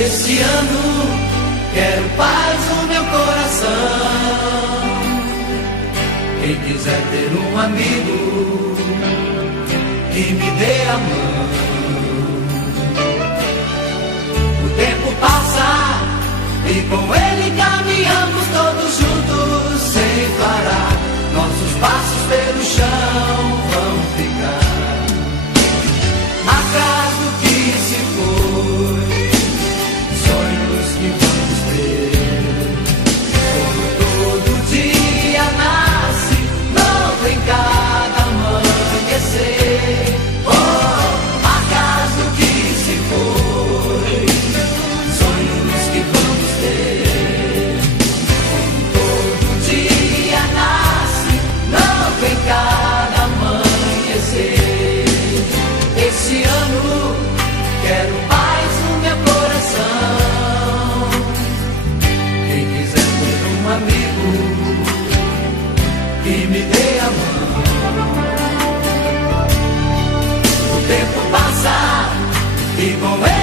Este ano quero paz no meu coração. Quem quiser ter um amigo que me dê a mão. O tempo passa e com ele caminhamos todos juntos sem parar. Nossos passos pelo chão vão ficar atrás do que se foi. Sonhos que vamos ter. Como todo dia nasce novo em cada amanhecer. Oh, atrás do que se foi. Sonhos que vamos ter. Como todo dia nasce novo em cada amanhecer. Esse ano quero paz no meu coração. Quem quiser ter um amigo que me dê a mão. O tempo passa e com ele